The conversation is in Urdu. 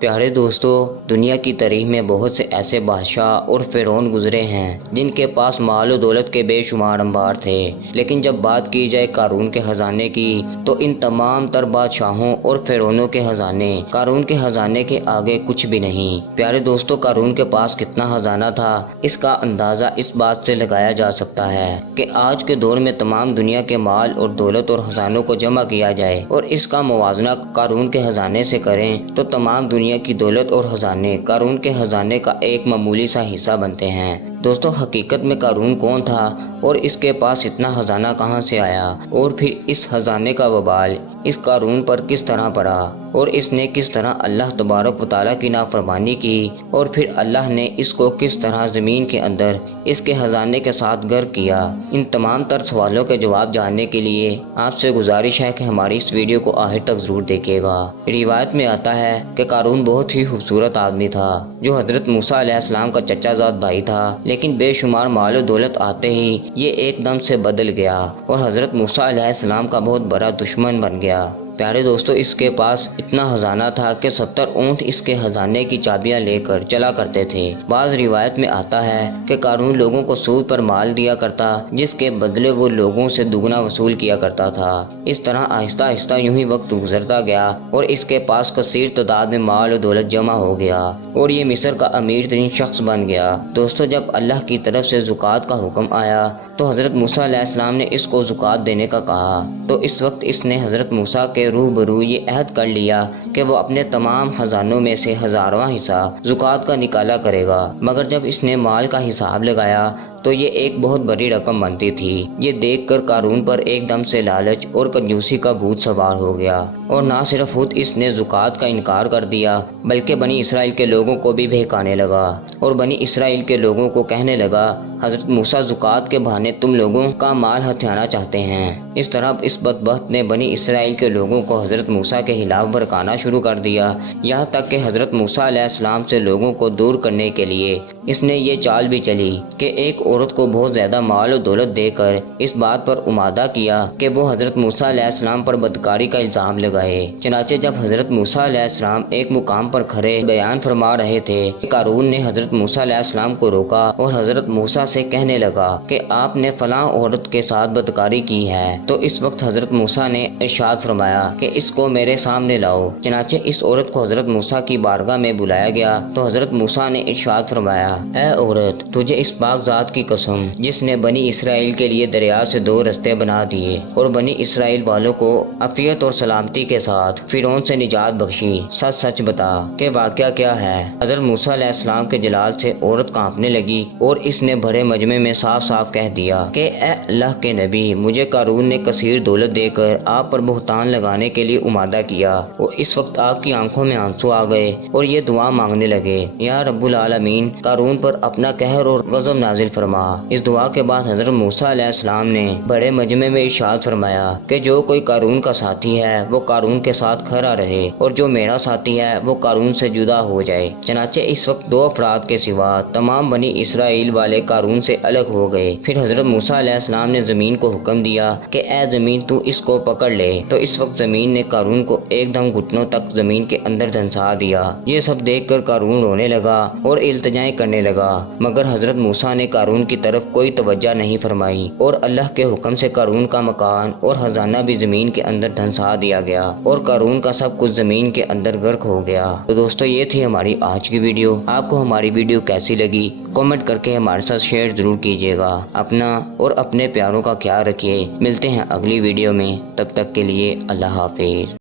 پیارے دوستو، دنیا کی تاریخ میں بہت سے ایسے بادشاہ اور فرعون گزرے ہیں جن کے پاس مال و دولت کے بے شمار انبار تھے، لیکن جب بات کی جائے قارون کے خزانے کی تو ان تمام تر بادشاہوں اور فرعونوں کے خزانے قارون کے خزانے کے آگے کچھ بھی نہیں۔ پیارے دوستو، قارون کے پاس کتنا خزانہ تھا، اس کا اندازہ اس بات سے لگایا جا سکتا ہے کہ آج کے دور میں تمام دنیا کے مال اور دولت اور خزانوں کو جمع کیا جائے اور اس کا موازنہ قارون کے خزانے سے کریں تو تمام دنیا کی دولت اور خزانے قارون کے خزانے کا ایک معمولی سا حصہ بنتے ہیں۔ دوستو، حقیقت میں قارون کون تھا اور اس کے پاس اتنا خزانہ کہاں سے آیا، اور پھر اس خزانے کا وبال اس قارون پر کس طرح پڑا، اور اس نے کس طرح اللہ تبارک و تعالیٰ کی نافرمانی کی، اور پھر اللہ نے اس کو کس طرح زمین کے اندر اس کے خزانے کے ساتھ غرق کیا۔ ان تمام تر سوالوں کے جواب جاننے کے لیے آپ سے گزارش ہے کہ ہماری اس ویڈیو کو آخر تک ضرور دیکھیے گا۔ روایت میں آتا ہے کہ قارون بہت ہی خوبصورت آدمی تھا جو حضرت موسیٰ علیہ السلام کا چچا زاد بھائی تھا، لیکن بے شمار مال و دولت آتے ہی یہ ایک دم سے بدل گیا اور حضرت موسیٰ علیہ السلام کا بہت بڑا دشمن بن گیا۔ پیارے دوستو، اس کے پاس اتنا خزانہ تھا کہ 70 اونٹ اس کے خزانے کی چابیاں لے کر چلا کرتے تھے۔ بعض روایت میں آتا ہے کہ قارون لوگوں کو سود پر مال دیا کرتا، جس کے بدلے وہ لوگوں سے دگنا وصول کیا کرتا تھا۔ اس طرح آہستہ آہستہ یوں ہی وقت گزرتا گیا اور اس کے پاس کثیر تعداد میں مال و دولت جمع ہو گیا اور یہ مصر کا امیر ترین شخص بن گیا۔ دوستو، جب اللہ کی طرف سے زکوٰۃ کا حکم آیا تو حضرت موسیٰ علیہ السلام نے اس کو زکوٰۃ دینے کا کہا، تو اس وقت اس نے حضرت موسیٰ کے روبرو یہ عہد کر لیا کہ وہ اپنے تمام خزانوں میں سے 1000واں حصہ زکوٰۃ کا نکالا کرے گا، مگر جب اس نے مال کا حساب لگایا تو یہ ایک بہت بڑی رقم بنتی تھی۔ یہ دیکھ کر قارون پر ایک دم سے لالچ اور کنجوسی کا بھوت سوار ہو گیا، اور نہ صرف خود اس نے زکوٰۃ کا انکار کر دیا بلکہ بنی اسرائیل کے لوگوں کو بھی بہکانے لگا، اور بنی اسرائیل کے لوگوں کو کہنے لگا حضرت موسیٰ زکوٰۃ کے بہانے تم لوگوں کا مال ہتھیانا چاہتے ہیں۔ اس طرح اس بدبخت نے بنی اسرائیل کے لوگوں کو حضرت موسیٰ کے خلاف بھڑکانا شروع کر دیا، یہاں تک کہ حضرت موسیٰ علیہ السلام سے لوگوں کو دور کرنے کے لیے اس نے یہ چال بھی چلی کہ ایک عورت کو بہت زیادہ مال و دولت دے کر اس بات پر امادہ کیا کہ وہ حضرت موسیٰ علیہ السلام پر بدکاری کا الزام لگائے۔ چنانچہ جب حضرت موسیٰ علیہ السلام ایک مقام پر کھڑے بیان فرما رہے تھے، قارون نے حضرت موسیٰ علیہ السلام کو روکا اور حضرت موسیٰ سے کہنے لگا کہ آپ نے فلاں عورت کے ساتھ بدکاری کی ہے۔ تو اس وقت حضرت موسیٰ نے ارشاد فرمایا کہ اس کو میرے سامنے لاؤ۔ چنانچہ اس عورت کو حضرت موسیٰ کی بارگاہ میں بلایا گیا تو حضرت موسیٰ نے ارشاد فرمایا، اے عورت، تجھے اس پاک ذات کی قسم جس نے بنی اسرائیل کے لیے دریا سے 2 رستے بنا دیے اور بنی اسرائیل والوں کو عافیت اور سلامتی کے ساتھ فرعون سے نجات بخشی، سچ سچ بتا کہ واقعہ کیا ہے۔ حضرت موسیٰ علیہ السلام کے جلال سے عورت کانپنے لگی اور اس نے بڑے مجمع میں صاف صاف کہہ دیا کہ اے اللہ کے نبی، مجھے قارون نے کثیر دولت دے کر آپ پر بہتان لگانے کے لیے امادہ کیا، اور اس وقت آپ کی آنکھوں میں آنسو آ گئے اور یہ دعا مانگنے لگے، یا رب العالمین، قارون پر اپنا قہر اور غضب نازل فرما۔ اس دعا کے بعد حضرت موسیٰ علیہ السلام نے بڑے مجمع میں ارشاد فرمایا کہ جو کوئی قارون کا ساتھی ہے وہ قارون کے ساتھ کھڑا رہے، اور جو میرا ساتھی ہے وہ قارون سے جدا ہو جائے۔ چنانچہ اس وقت 2 افراد کے سوا تمام بنی اسرائیل والے قارون سے الگ ہو گئے۔ پھر حضرت موسیٰ علیہ السلام نے زمین کو حکم دیا کہ اے زمین، تو اس کو پکڑ لے، تو اس وقت زمین نے قارون کو ایک دم گھٹنوں تک زمین کے اندر دھنسا دیا۔ یہ سب دیکھ کر قارون رونے لگا اور التجائیں کرنے لگا، مگر حضرت موسیٰ نے قارون کی طرف کوئی توجہ نہیں فرمائی، اور اللہ کے حکم سے قارون کا مکان اور خزانہ بھی زمین کے اندر دھنسا دیا گیا اور قارون کا سب کچھ زمین کے اندر غرق ہو گیا۔ تو دوستو، یہ تھی ہماری آج کی ویڈیو۔ آپ کو ہماری ویڈیو کیسی لگی کامنٹ کر کے ہمارے ساتھ شیئر ضرور کیجیے گا۔ اپنا اور اپنے پیاروں کا خیال رکھیے۔ ملتے ہیں اگلی ویڈیو میں، تب تک کے لیے اللہ حافظ۔